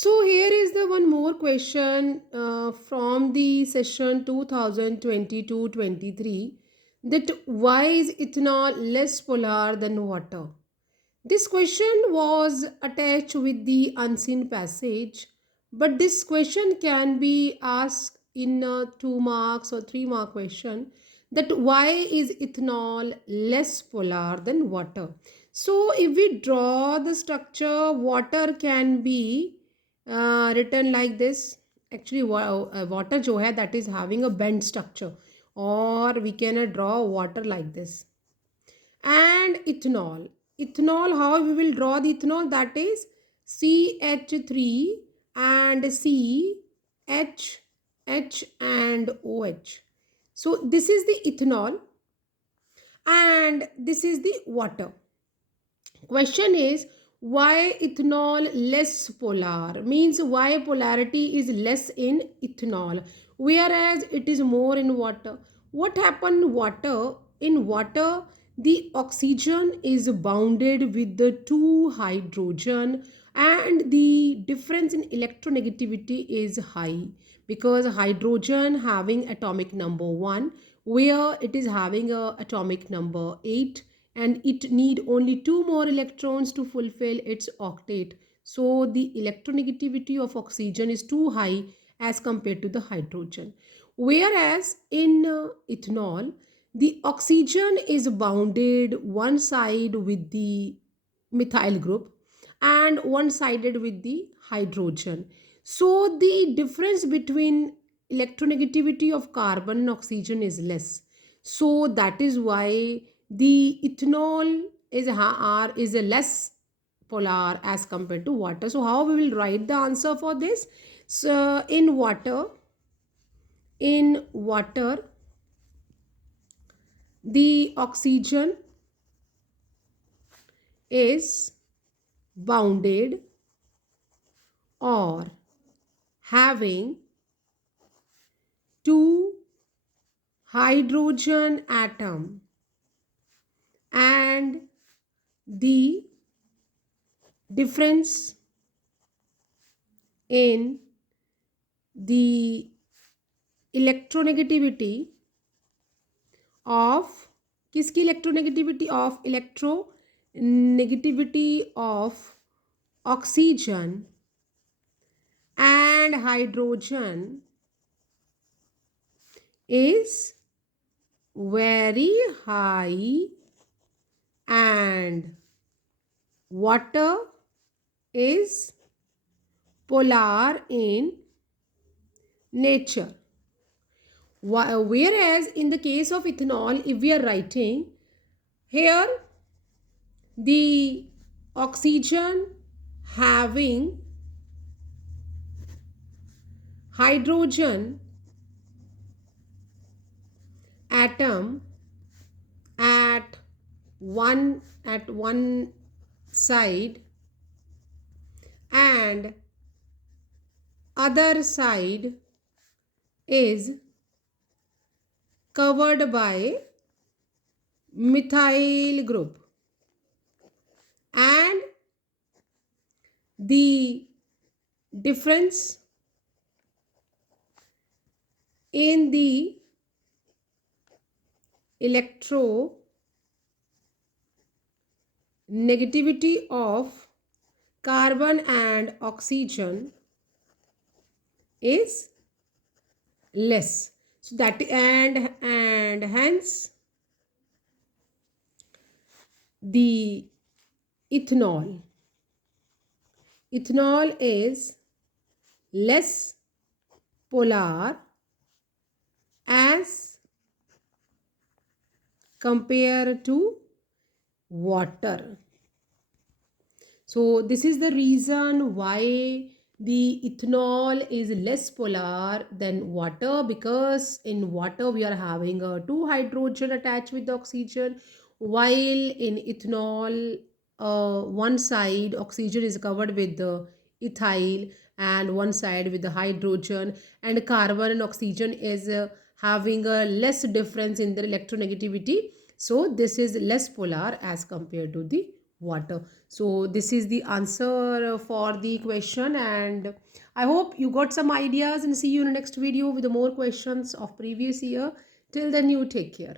So here is the one more question from the session 2022-23, that why is ethanol less polar than water? This question was attached with the unseen passage, but this question can be asked in a 2 marks or 3 mark question, that why is ethanol less polar than water? So if we draw the structure, water can be written like this. Actually, water जो है that is having a bent structure, or we can draw water like this. And ethanol, how we will draw the ethanol, that is CH3 and C, H, H and OH. So this is the ethanol and this is the water. Question is, why ethanol less polar? Means why polarity is less in ethanol whereas it is more in water. What happened water? In water, the oxygen is bounded with the two hydrogen, and the difference in electronegativity is high because hydrogen having atomic number 1, where it is having a atomic number 8, and it need only 2 more electrons to fulfill its octet. So the electronegativity of oxygen is too high as compared to the hydrogen. Whereas in ethanol, the oxygen is bounded one side with the methyl group and one sided with the hydrogen. So the difference between electronegativity of carbon and oxygen is less. So that is why the ethanol is a less polar as compared to water. So how we will write the answer for this? So in water the oxygen is bounded or having two hydrogen atom, and the difference in the electronegativity of किसकी electronegativity of electronegativity of oxygen and hydrogen is very high, and water is polar in nature. Whereas in the case of ethanol, if we are writing here, the oxygen having hydrogen atom at one side and other side is covered by methyl group, and the difference in the electronegativity of carbon and oxygen is less. So that and hence the ethanol ethanol is less polar as compared to water. So this is the reason why the ethanol is less polar than water, because in water we are having two hydrogen attached with the oxygen, while in ethanol one side oxygen is covered with the ethyl and one side with the hydrogen, and carbon and oxygen is having a less difference in the electronegativity. So this is less polar as compared to the water. So this is the answer for the question, and I hope you got some ideas, and see you in the next video with the more questions of previous year. Till then, you take care.